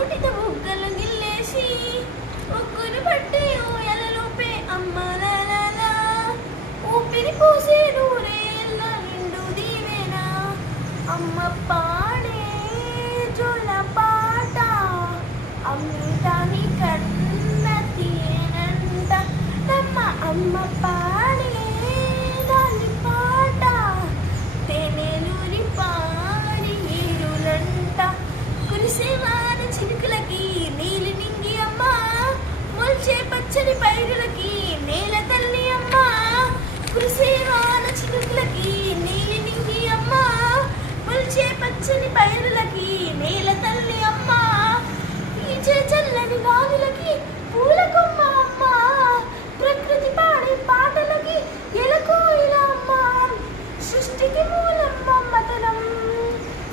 నోటితో బుగ్గలు గిల్లేసి ఒక్కును పట్టి ఊయలలోపే అమ్మ లాలా ఊపిరి పోసే నూరేళ్ళ నిండు దీవెనా అమ్మ పాడే జోల పాట అమృతాని కన్న తీయనంట నమ్మ అమ్మ పాడే దాని పాట తేనెలూరి పాడి ఏరులంట కురిసేవాన చినుకులకి నీలి నింగి అమ్మ మొల్చే పచ్చని పైరులకి నేల తల్లి అమ్మ కురిసేవాన చినుకులకి నీలి నింగి అమ్మ మొల్చే పచ్చని పైరులకి నేల తల్లి అమ్మ ఈచే చల్లని గాలులకి పూల కొమ్మ అమ్మ ప్రకృతి పాడే పాటలకి ఎలకోయిల అమ్మ సృష్టికి మూలం మమ్మతనం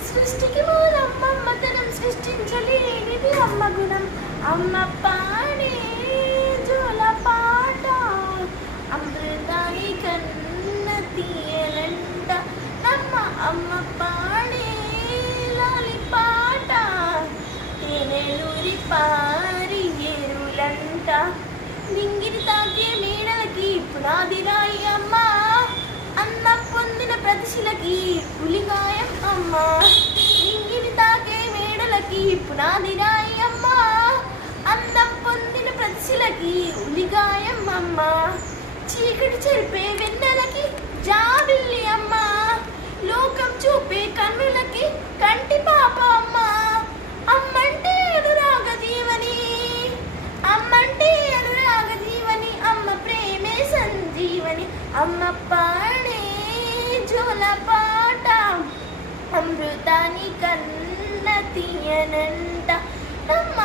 సృష్టికి మూలం మమ్మతనం సృష్టించలేనిది అమ్మ గుణం అమ్మ పాడే జోల పాట అమృతాని కన్న తీయలంట నమ్మ అమ్మ పాడే లాలి పాట తేనెలూరి పారి ఏరులంట నింగిని తాకే మేడలకి పునాది రాయి అమ్మ అన్నం పొందిన ప్రతిశిలకి పులిగాయం అమ్మ నింగిని తాకే మేడలకి పునాది రాయి అమ్మ అన్నం పొందిన ప్రతిశిలకి ఉలిగాయం అమ్మ చీకటి చెరిపే వెన్నెలకి జాబిల్లి అమ్మ లోకం చూపే కన్నులకి కంటి పాప అమ్మ అమ్మంటే అనురాగ జీవని అమ్మంటే అనురాగ జీవని అమ్మ ప్రేమే సంజీవని అమ్మ పాడే జోల పాట అమృతాని కన్న తీయనంట అమ్మ